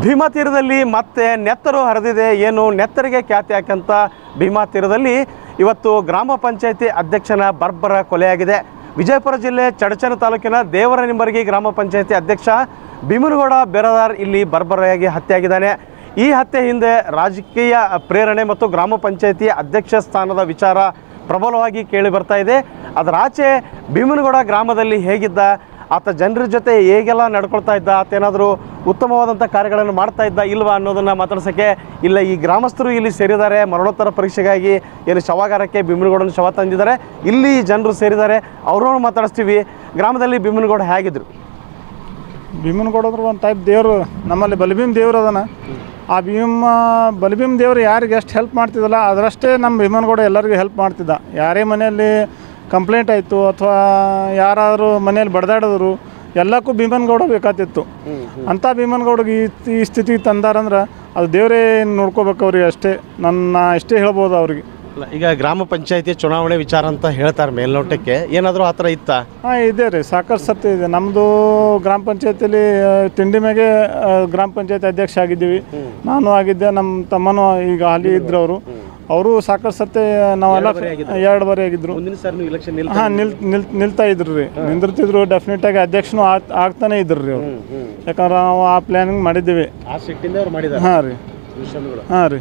ಭೀಮಾ ತೀರದಲ್ಲಿ ಮತ್ತೆ ನೆತ್ತರು ಹರಿದಿದೆ. ಏನು ನೆತ್ತರಿಗೆ ಖ್ಯಾತಿ ಯಾಕಂತ ಭೀಮಾ ತೀರದಲ್ಲಿ ಇವತ್ತು ಗ್ರಾಮ ಪಂಚಾಯಿತಿ ಅಧ್ಯಕ್ಷನ ಬರ್ಬರ ಕೊಲೆಯಾಗಿದೆ. ವಿಜಯಪುರ ಜಿಲ್ಲೆ ಚಡಚಣ ತಾಲೂಕಿನ ದೇವರನಿಂಬರಗಿ ಗ್ರಾಮ ಪಂಚಾಯಿತಿ ಅಧ್ಯಕ್ಷ ಭೀಮನಗೌಡ ಬೇರದಾರ್ ಇಲ್ಲಿ ಬರ್ಬರಿಯಾಗಿ ಹತ್ಯೆಯಾಗಿದ್ದಾನೆ. ಈ ಹತ್ಯೆ ಹಿಂದೆ ರಾಜಕೀಯ ಪ್ರೇರಣೆ ಮತ್ತು ಗ್ರಾಮ ಪಂಚಾಯಿತಿ ಅಧ್ಯಕ್ಷ ಸ್ಥಾನದ ವಿಚಾರ ಪ್ರಬಲವಾಗಿ ಕೇಳಿ ಬರ್ತಾ ಇದೆ. ಅದರ ಆಚೆ ಭೀಮನಗೌಡ ಗ್ರಾಮದಲ್ಲಿ ಹೇಗಿದ್ದ, ಆತ ಜನರ ಜೊತೆ ಹೇಗೆಲ್ಲ ನಡ್ಕೊಳ್ತಾ ಇದ್ದ, ಆತೇನಾದರೂ ಉತ್ತಮವಾದಂಥ ಕಾರ್ಯಗಳನ್ನು ಮಾಡ್ತಾ ಇದ್ದ ಇಲ್ವಾ ಅನ್ನೋದನ್ನು ಮಾತಾಡ್ಸೋಕ್ಕೆ ಇಲ್ಲ ಈ ಗ್ರಾಮಸ್ಥರು ಇಲ್ಲಿ ಸೇರಿದ್ದಾರೆ. ಮರಣೋತ್ತರ ಪರೀಕ್ಷೆಗಾಗಿ ಏನು ಶವಾಗಾರಕ್ಕೆ ಭೀಮನಗೌಡನ ಶವ ತಂದಿದ್ದಾರೆ. ಇಲ್ಲಿ ಜನರು ಸೇರಿದ್ದಾರೆ, ಅವ್ರನ್ನ ಮಾತಾಡಿಸ್ತೀವಿ. ಗ್ರಾಮದಲ್ಲಿ ಭೀಮನಗೌಡ ಹೇಗಿದ್ರು? ಭೀಮನಗೌಡದ್ರು ಒಂದು ಟೈಪ್ ದೇವರು, ನಮ್ಮಲ್ಲಿ ಬಲಭೀಮ್ ದೇವರು ಅದನ. ಆ ಬಲಭೀಮ್ ದೇವರು ಯಾರಿಗೆ ಎಷ್ಟು ಹೆಲ್ಪ್ ಮಾಡ್ತಿದ್ದಲ್ಲ ಅದರಷ್ಟೇ ನಮ್ಮ ಭೀಮನಗೌಡ ಎಲ್ಲರಿಗೂ ಹೆಲ್ಪ್ ಮಾಡ್ತಿದ್ದ. ಯಾರೇ ಮನೆಯಲ್ಲಿ ಕಂಪ್ಲೇಂಟ್ ಆಯಿತು ಅಥವಾ ಯಾರಾದರೂ ಮನೇಲಿ ಬಡ್ದಾಡಿದ್ರು ಎಲ್ಲಕ್ಕೂ ಭೀಮನಗೌಡ ಬೇಕಾತಿತ್ತು. ಅಂಥ ಭೀಮನಗೌಡಗೆ ಈ ಸ್ಥಿತಿಗೆ ತಂದಾರಂದ್ರೆ ಅದು ದೇವರೇ ನೋಡ್ಕೋಬೇಕು ಅವ್ರಿಗೆ ಅಷ್ಟೇ. ಇಷ್ಟೇ ಹೇಳ್ಬೋದು ಅವ್ರಿಗೆ. ಈಗ ಗ್ರಾಮ ಪಂಚಾಯಿತಿ ಚುನಾವಣೆ ವಿಚಾರ ಅಂತ ಹೇಳ್ತಾರೆ ಮೇಲ್ನೋಟಕ್ಕೆ, ಏನಾದರೂ ಆ ಥರ ಇತ್ತಾ? ಹಾಂ ಇದೆ ರೀ, ಸಾಕಷ್ಟು ಸತ್ಯ ಇದೆ. ನಮ್ಮದು ಗ್ರಾಮ ಪಂಚಾಯತಿಲಿ ತಿಂಡಿ ಮೇಗೆ ಗ್ರಾಮ ಪಂಚಾಯತಿ ಅಧ್ಯಕ್ಷ ಆಗಿದ್ದೀವಿ. ನಾನು ಆಗಿದ್ದೆ, ನಮ್ಮ ತಮ್ಮನೂ ಈಗ ಹಾಲಿ ಇದ್ರು. ಅವರು ಸಾಕಷ್ಟು ಸತ್ಯ ನಾವೆಲ್ಲ 2 ಬಾರಿ ಆಗಿದ್ರು. ಹಾಂ ನಿಲ್ತಾ ಇದ್ರು ರೀ, ನಿಂದಿರ್ತಿದ್ರು. ಡೆಫಿನೆಟಾಗಿ ಅಧ್ಯಕ್ಷನೂ ಆಗ್ತಾನೆ ಇದ್ರು ರೀ ಅವರು. ಯಾಕಂದ್ರೆ ನಾವು ಆ ಪ್ಲ್ಯಾನಿಂಗ್ ಮಾಡಿದ್ದೀವಿ. ಹಾಂ ರೀ ಹಾಂ ರೀ.